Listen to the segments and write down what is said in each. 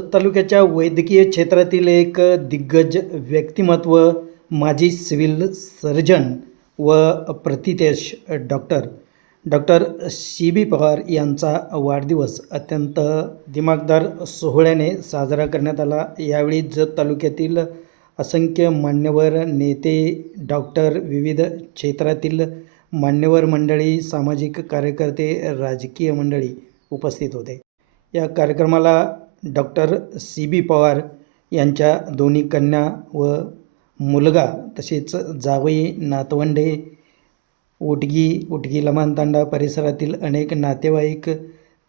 जत तालुक्याच्या वैद्यकीय क्षेत्रातील एक दिग्गज व्यक्तिमत्व, माजी सिव्हिल सर्जन व प्रतितेश डॉक्टर सी बी पवार यांचा वाढदिवस अत्यंत दिमागदार सोहळ्याने साजरा करण्यात आला। यावेळी जत तालुक्यातील असंख्य मान्यवर नेते, डॉक्टर, विविध क्षेत्रातील मान्यवर मंडळी, सामाजिक कार्यकर्ते, राजकीय मंडळी उपस्थित होते। या कार्यक्रमाला डॉक्टर सी बी पवार यांच्या दोन्ही कन्या व मुलगा तसेच जावई, नातवंडे, उटगी लमाणतांडा परिसरातील अनेक नातेवाईक,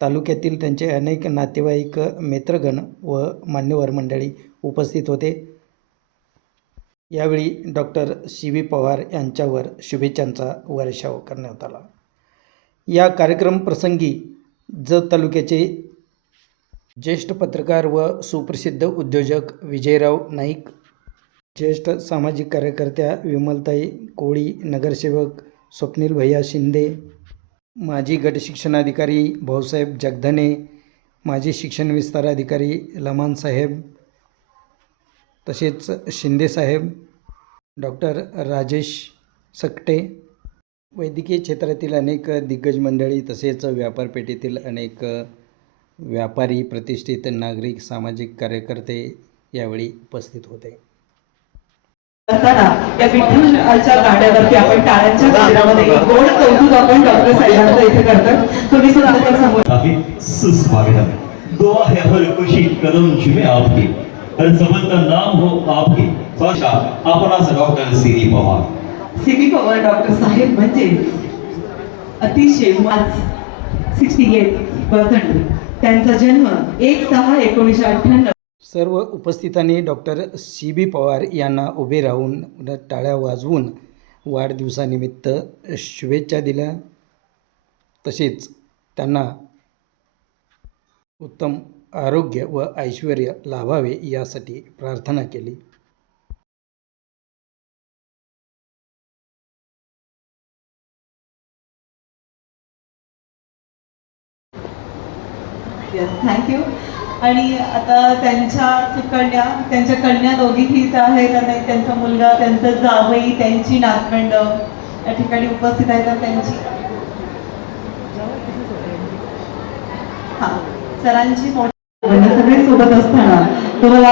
तालुक्यातील त्यांचे अनेक नातेवाईक, मित्रगण व मान्यवर मंडळी उपस्थित होते। यावेळी डॉक्टर सी बी पवार यांच्यावर शुभेच्छांचा वर्षाव करण्यात आला। या कार्यक्रम प्रसंगी जत तालुक्याचे ज्येष्ठ पत्रकार व सुप्रसिद्ध उद्योजक विजयराव नाईक, ज्येष्ठ सामाजिक कार्यकर्त्या विमलताई कोळी, नगरसेवक स्वप्नील भैया शिंदे, माजी गट शिक्षणाधिकारी भाऊसाहेब जगधने, माजी शिक्षण विस्तार अधिकारी लमाणसाहेब, तसेच शिंदेसाहेब, डॉक्टर राजेश सकटे, वैद्यकीय क्षेत्रातील अनेक दिग्गज मंडळी तसेच व्यापारपेठेतील अनेक व्यापारी, प्रतिष्ठित नागरिक, सामाजिक कार्यकर्ते यावेळी उपस्थित होते। असताना या विठ्ठलच्या गाण्यावरती आपण टाळ्यांच्या गजरामध्ये गोड कौतुक आपण डॉक्टर साहेबांचं इथे करतो। तुम्ही सुद्धा त्या समोर सुस्वागतम। दुआ है हर खुशी कदम चुमे आपकी, हर सबंध नाम हो आपकी। स्वाशा आपणास doctor C B Pawar. C B Pawar doctor साहेब म्हणजे अतिशय 68 बर्थडे, त्यांचा जन्म 1/6/1998। सर्व उपस्थितांनी डॉक्टर सी बी पवार यांना उभे राहून टाळ्या वाजवून वाढदिवसानिमित्त शुभेच्छा दिल्या, तसेच त्यांना उत्तम आरोग्य व ऐश्वर्य लाभावे यासाठी प्रार्थना केली। थँक्यू। आणि आता त्यांच्या कन्या दोघीही इथे आहेत आणि त्यांचा मुलगा, त्यांचा जावई, त्यांची नातवंड या ठिकाणी उपस्थित आहेत। त्यांची सरांची मोठी सगळे सोबत असताना तुम्हाला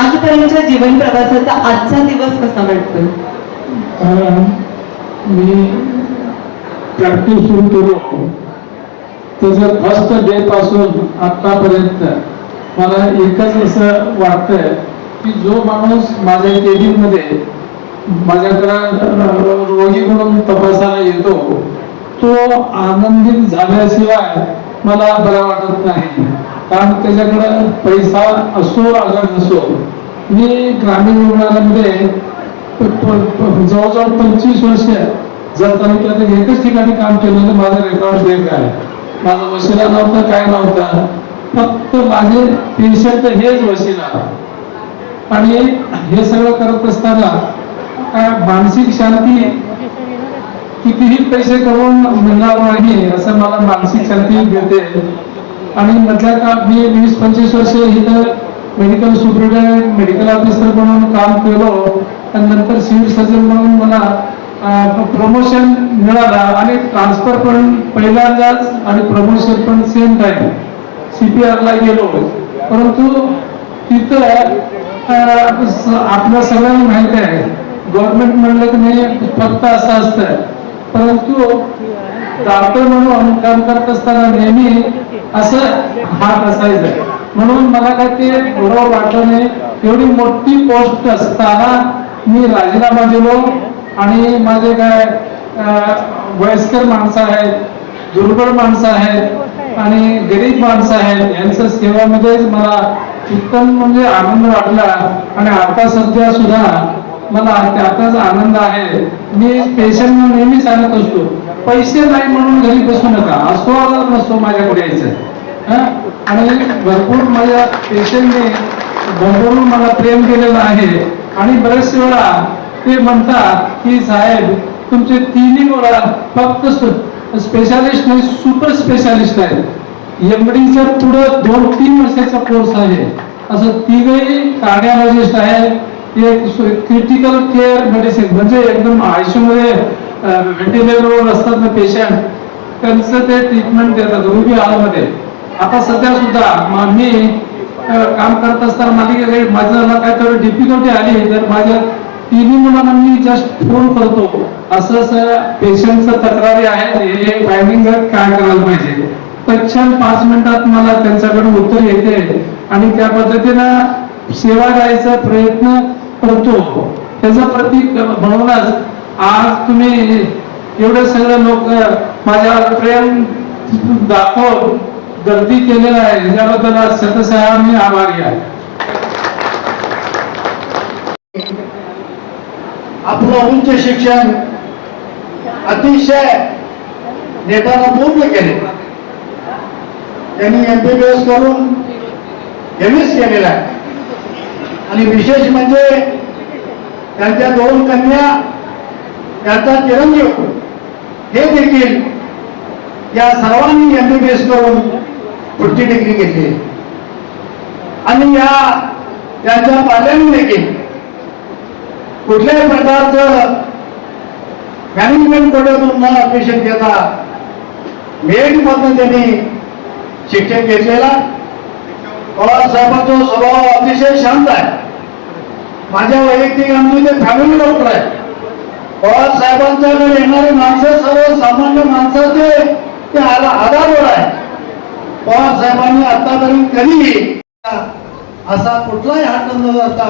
आजपर्यंतच्या जीवन प्रवासाचा आजचा दिवस कसा वाटतो? मी प्रॅक्टिस सुरू केलो त्याच्या फर्स्ट डे पासून आतापर्यंत मला एकच असं वाटतंय की जो माणूस माझ्या केबिनमध्ये माझ्याकडे रोगी म्हणून तपासायला येतो तो आनंदित झाल्याशिवाय मला बरं वाटत नाही। कारण त्याच्याकडे पैसा असो अगर नसो, मी ग्रामीण रुग्णालयामध्ये जवळजवळ 25 वर्ष जत तालुक्यात एकच ठिकाणी काम केलेलं माझं रेकॉर्ड एक आहे। माझा वशिला नव्हता, काय नव्हता, फक्त माझे पेशंट हेच वशिला। आणि हे सगळं करत असताना मानसिक शांती कितीही पैसे करून मिळणार नाही असं मला मानसिक शांती देते। आणि म्हटलं का मी 20-25 वर्ष इथं मेडिकल सुपरिटेंडेंट, मेडिकल ऑफिसर म्हणून काम केलो आणि नंतर सिव्हिल सर्जन म्हणून मला प्रमोशन मिळाला आणि ट्रान्सफर पण पहिल्यांदाच आणि प्रमोशन पण सेम टाइम CPR ला गेलो। परंतु तिथं आपल्या सगळ्यांना माहिती आहे गव्हर्नमेंट म्हणलं की नाही फक्त असं असतं, परंतु डॉक्टर म्हणून काम करत असताना नेहमी असं हात असायचं, म्हणून मला काय ते बरोबर वाटलं नाही। एवढी मोठी पोस्ट असताना मी राजीनामा दिलो आणि माझे काय वयस्कर माणसं आहेत, दुर्बळ माणसं आहेत आणि गरीब माणसं आहेत, यांच्या सेवामध्ये मला उत्तम म्हणजे आनंद वाटला। आणि आता सध्या सुद्धा मला त्याचाच आनंद आहे। मी पेशंटना नेहमी सांगत असतो पैसे नाही म्हणून घरी बसू नका, असो आजार नसतो माझ्याकडे यायचं। आणि भरपूर माझ्या पेशंटने भरपूर मला प्रेम केलेलं आहे आणि बरेच वेळा ते म्हणतात की साहेब तुमचे तिन्ही मुलं फक्त स्पेशालिस्ट नाही सुपर स्पेशालिस्ट आहेत। MDच्या पुढे 2-3 वर्षाचा कोर्स आहे असं तिघही कार्डिओलॉजिस्ट आहेत. एक क्रिटिकल केअर मेडिसिन म्हणजे एकदम आयसीयू मध्ये व्हेंटिलेटरवर असतात ना पेशंट, त्यांचं ते ट्रीटमेंट देतात रुबी हॉलमध्ये. आता सध्या सुद्धा मी काम करत असताना माझ्याला काहीतरी डिफिकल्टी आली तर माझ्या तिन्ही मुलांना मी जस्ट फोन करतो, असं पेशंटचं तक्रारी आहे, हे टायमिंग काय करायला पाहिजे. तत्क्षण 5 मिनिटात मला त्यांच्याकडून उत्तर येते आणि त्या पद्धतीनं सेवा द्यायचा प्रयत्न करतो. त्याचं प्रतीक म्हणूनच आज तुम्ही एवढे सगळे लोक माझ्यावर प्रेम दाखवून गर्दी केलेला आहे, याबद्दल सतसाहेब मी आभारी आहे. आपलं उच्च शिक्षण अतिशय नेत्यानं पूर्ण केले. त्यांनी MBBS करून MS केलेला आहे आणि विशेष म्हणजे त्यांच्या 2 कन्या, त्यांचा चिरंजीव हे देखील या सर्वांनी MBBS करून पुढची डिग्री घेतली आणि या त्यांच्या पाल्याने देखील कुठल्याही प्रकारचं मॅनेजमेंट कोड्यातून न ऍडमिशन घेता मेरिटमधून त्यांनी शिक्षण घेतलेला. पवार साहेबांचा स्वभाव अतिशय शांत आहे. माझ्या वैयक्तिक आमची ते फॅमिली डॉक्टर आहे. पवार साहेबांच्याकडे येणारे माणसं सर्वसामान्य माणसाचे ते आधारवर आहे. पवार साहेबांनी आतापर्यंत कधीही असा कुठलाही हट्ट न करता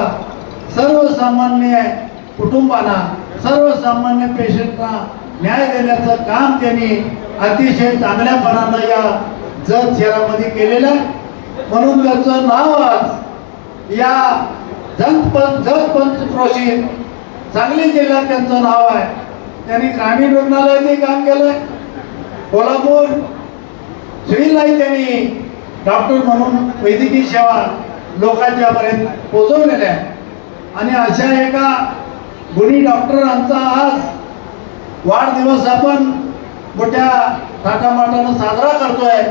सर्वसामान्य कुटुंबांना, सर्वसामान्य पेशंटना न्याय देण्याचं काम त्यांनी अतिशय चांगल्यापणानं या जत शहरामध्ये केलेलं आहे. म्हणून त्याचं नाव आज या जत पंचक्रोशीत सांगली जिल्ह्यात त्यांचं नाव आहे. त्यांनी ग्रामीण रुग्णालयातही काम केलंय. कोल्हापूर सिव्हिललाही त्यांनी डॉक्टर म्हणून वैद्यकीय सेवा लोकांच्या पर्यंत पोहोचवलेल्या आहे. आणि अशा एका गुणी डॉक्टरांचा आज वाढदिवस आपण मोठ्या थाटामाटानं साजरा करतोय.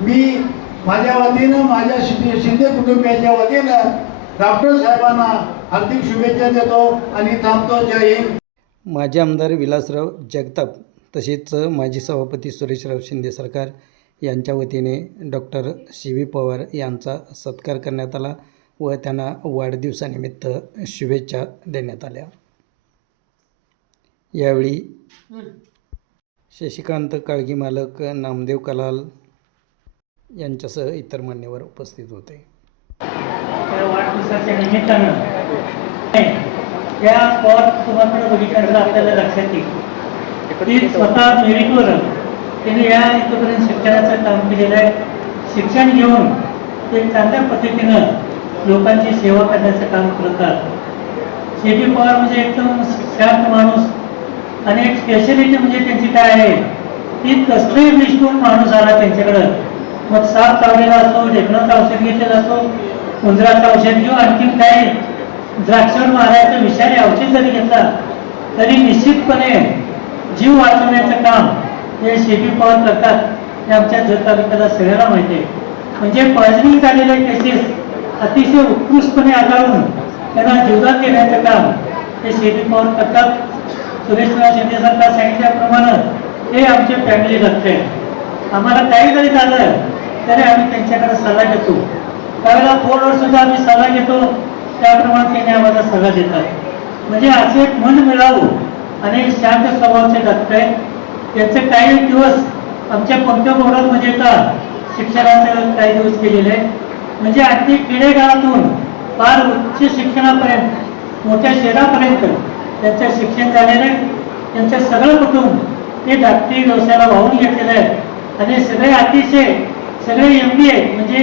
मी माझ्या वतीनं, माझ्या शिंदे कुटुंबियांच्या वतीनं डॉक्टर साहेबांना हार्दिक शुभेच्छा देतो आणि थांबतो. जय हिंद. माजी आमदार विलासराव जगताप तसेच माजी सभापती सुरेशराव शिंदे सरकार यांच्या वतीने डॉक्टर CB पवार यांचा सत्कार करण्यात आला व त्यांना वाढदिवसानिमित्त शुभेच्छा देण्यात आल्या. यावेळी शशिकांत काळगी मालक, नामदेव कलाल यांच्यासह इतर मान्यवर उपस्थित होते. त्या वाढदिवसाच्या निमित्तानं त्या पॉट कुटुंबाकडे बघितल्यानंतर आपल्याला लक्षात येईल की स्वतः मेरिटवर त्यांनी या इथपर्यंत शिक्षणाचं काम केलेलं आहे. शिक्षण घेऊन ते चांगल्या पद्धतीनं लोकांची सेवा करण्याचं काम करतात. CB पवार म्हणजे एकदम शांत माणूस आणि एक स्पेशलिटी म्हणजे त्यांची काय आहे की कसलंही विष्णून माणूस आला त्यांच्याकडं, मग साप चावलेला असो, ढेकणाचं औषध घेतलेलं असो, उंदराचं औषध घेऊ, आणखीन काय द्राक्षावर मारायचं विषारी औषध जरी घेतला तरी निश्चितपणे जीव वाचवण्याचं काम हे CB पवार करतात. हे आमच्या जत तालुक्याला सगळ्यांना माहिती आहे. म्हणजे पॉइझनिंग झालेले केसेस अतिशय उत्कृष्टपणे हाताळून त्यांना जीवदान देण्याचं काम हे CB पवार करतात. सुरेशराव शिंदे सरकार सांगितल्याप्रमाणे हे आमचे फॅमिली डॉक्टर आहेत. आम्हाला काही जरी झालं तरी आम्ही त्यांच्याकडे सल्ला घेतो. त्यावेळेला फोनवर सुद्धा आम्ही सल्ला घेतो, त्याप्रमाणे त्यांनी आम्हाला सल्ला देतात. म्हणजे असे एक मन मिळावं आणि शांत स्वभावाचे डॉक्टर आहेत. त्यांचे काही दिवस आमच्या कोणत्या बोर्डामध्ये येतात शिक्षणाचं काही दिवस केलेले आहे. म्हणजे अगदी खेडेगावातून फार उच्च शिक्षणापर्यंत मोठ्या शहरापर्यंत त्यांचं शिक्षण झालेलं आहे. त्यांचं सगळं कुटुंब हे डॉक्टरी व्यवसायाला वाहून घेतलेलं आहे आणि सगळे अतिशय सगळे MBA म्हणजे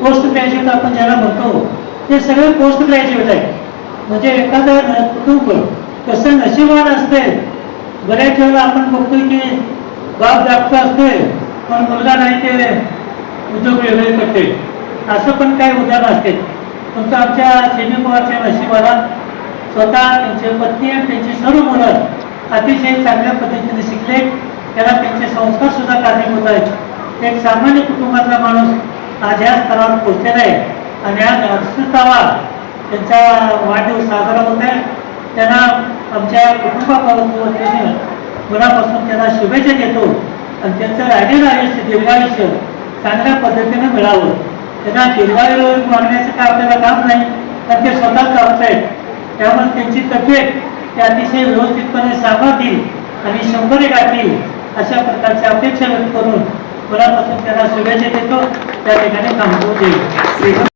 पोस्ट ग्रॅज्युएट आपण ज्याला म्हणतो ते सगळे पोस्ट ग्रॅज्युएट आहे. म्हणजे एखादं कुटुंब कसं नशिबान असते. बऱ्याच वेळेला आपण बघतोय की बाप डॉक्टर असते पण मुलगा नाही ते उद्योग वेगळे करते, असं पण काही उदाहरण असते. पण आमच्या CB पवारच्या नशिबाला स्वतः त्यांचे पत्नी आणि त्यांची सर्व मुलं अतिशय चांगल्या पद्धतीने शिकले. त्याला त्यांचे संस्कार सुद्धा कारणीभूत आहेत. एक सामान्य कुटुंबातला माणूस आज ह्या स्तरावर पोहोचलेला आहे. आणि आज अक्षतावा त्यांचा वाढदिवस साजरा होत आहे. त्यांना आमच्या कुटुंबावतीने मनापासून त्यांना शुभेच्छा देतो आणि त्यांचं राहिलेलं आयुष्य दीर्घायुष्य चांगल्या पद्धतीने मिळावं. त्यांना दीर्घायू मागण्याचं काय आपल्याला काम नाही, तर ते स्वतः करत आहेत. त्यामुळे त्यांची तब्येत ते अतिशय व्यवस्थितपणे सांभाळतील आणि 100 गाठतील अशा प्रकारची अपेक्षा व्यक्त करून मनापासून त्यांना शुभेच्छा देतो. त्या ठिकाणी थांबवू देईल.